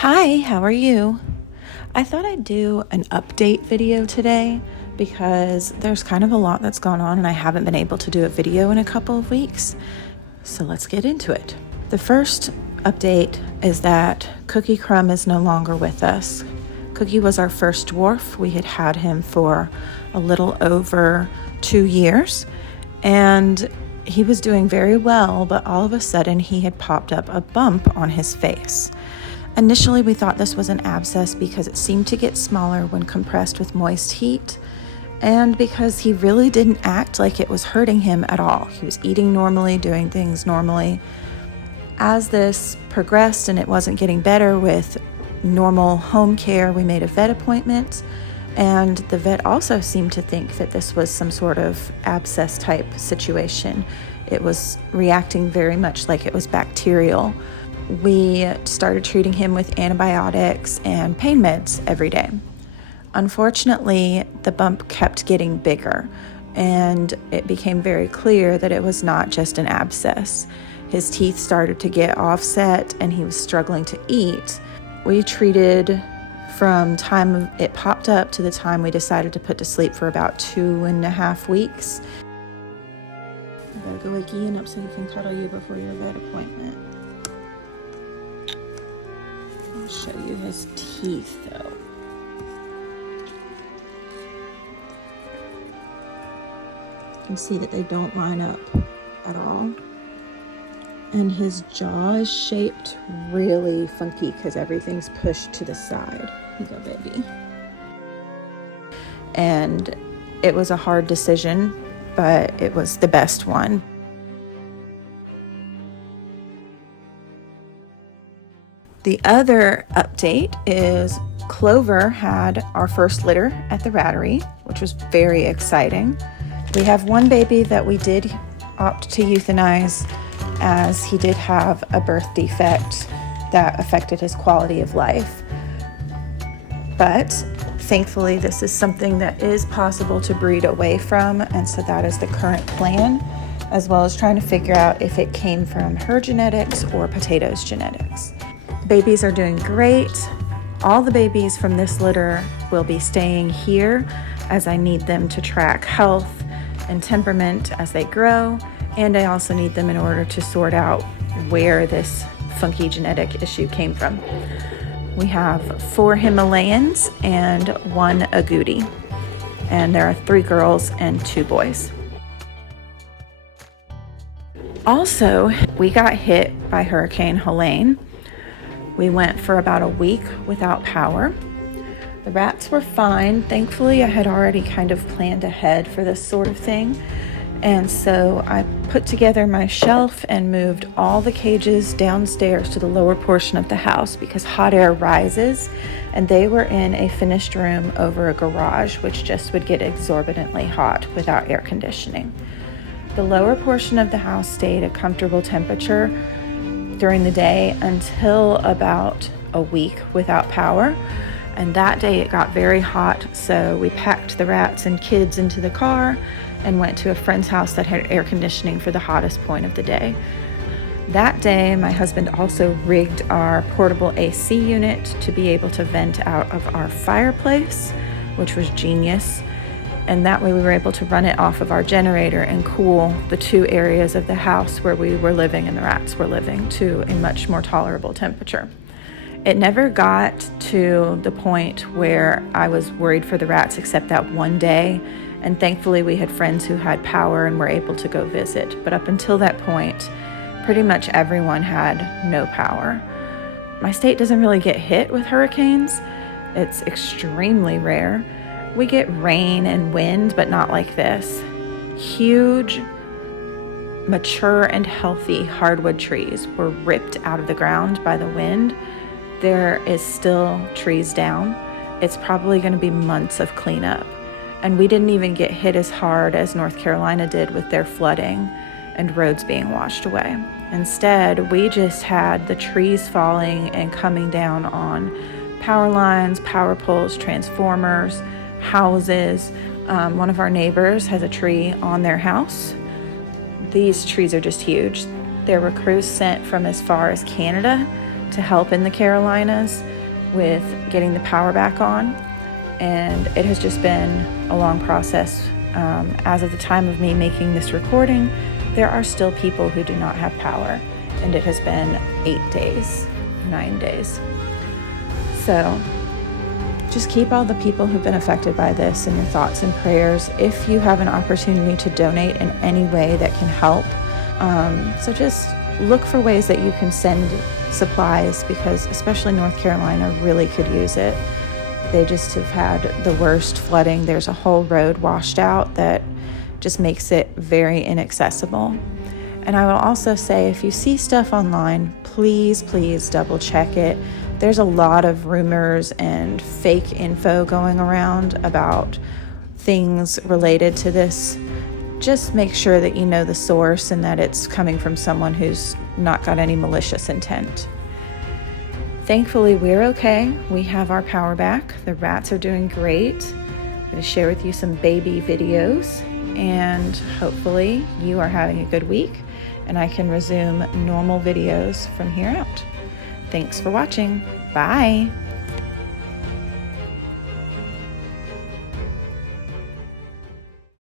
Hi, how are you? I thought I'd do an update video today because there's kind of a lot that's gone on and I haven't been able to do a video in a couple of weeks. So let's get into it. The first update is that Cookie Crumb is no longer with us. Cookie was our first dwarf. We had had him for a little over 2 years and he was doing very well, but all of a sudden he had popped up a bump on his face. Initially, we thought this was an abscess because it seemed to get smaller when compressed with moist heat, and because he really didn't act like it was hurting him at all. He was eating normally, doing things normally. As this progressed and it wasn't getting better with normal home care, we made a vet appointment, and the vet also seemed to think that this was some sort of abscess type situation. It was reacting very much like it was bacterial. We started treating him with antibiotics and pain meds every day. Unfortunately, the bump kept getting bigger, and it became very clear that it was not just an abscess. His teeth started to get offset, and he was struggling to eat. We treated from time it popped up to the time we decided to put to sleep for about 2.5 weeks. I gotta go wake Ian up so he can cuddle you before your vet appointment. I'll show you his teeth though. You can see that they don't line up at all. And his jaw is shaped really funky because everything's pushed to the side. Here you go, baby. And it was a hard decision, but it was the best one. The other update is Clover had our first litter at the Rattery, which was very exciting. We have one baby that we did opt to euthanize as he did have a birth defect that affected his quality of life. But thankfully, this is something that is possible to breed away from, and so that is the current plan, as well as trying to figure out if it came from her genetics or Potato's genetics. Babies are doing great. All the babies from this litter will be staying here as I need them to track health and temperament as they grow, and I also need them in order to sort out where this funky genetic issue came from. We have 4 Himalayans and 1 Agouti, and there are 3 girls and 2 boys. Also, we got hit by Hurricane Helene. We went for about a week without power. The rats were fine. Thankfully, I had already kind of planned ahead for this sort of thing. And so I put together my shelf and moved all the cages downstairs to the lower portion of the house because hot air rises, and they were in a finished room over a garage, which just would get exorbitantly hot without air conditioning. The lower portion of the house stayed a comfortable temperature during the day until about a week without power. And that day it got very hot, so we packed the rats and kids into the car and went to a friend's house that had air conditioning for the hottest point of the day. That day, my husband also rigged our portable AC unit to be able to vent out of our fireplace, which was genius. And that way we were able to run it off of our generator and cool the 2 areas of the house where we were living and the rats were living to a much more tolerable temperature. It never got to the point where I was worried for the rats except that one day, and thankfully we had friends who had power and were able to go visit. But up until that point, pretty much everyone had no power. My state doesn't really get hit with hurricanes. It's extremely rare. We get rain and wind, but not like this. Huge, mature and healthy hardwood trees were ripped out of the ground by the wind. There is still trees down. It's probably going to be months of cleanup. And we didn't even get hit as hard as North Carolina did with their flooding and roads being washed away. Instead, we just had the trees falling and coming down on power lines, power poles, transformers, houses. One of our neighbors has a tree on their house. These trees are just huge. There were crews sent from as far as Canada to help in the Carolinas with getting the power back on, and it has just been a long process. As of the time of me making this recording, there are still people who do not have power, and it has been 9 days. So just keep all the people who've been affected by this in your thoughts and prayers. If you have an opportunity to donate in any way that can help, so just look for ways that you can send supplies, because especially North Carolina really could use it. They just have had the worst flooding. There's a whole road washed out that just makes it very inaccessible. And I will also say, if you see stuff online, please double check it. There's a lot of rumors and fake info going around about things related to this. Just make sure that you know the source and that it's coming from someone who's not got any malicious intent. Thankfully, we're okay. We have our power back. The rats are doing great. I'm going to share with you some baby videos, and hopefully you are having a good week and I can resume normal videos from here out. Thanks for watching. Bye.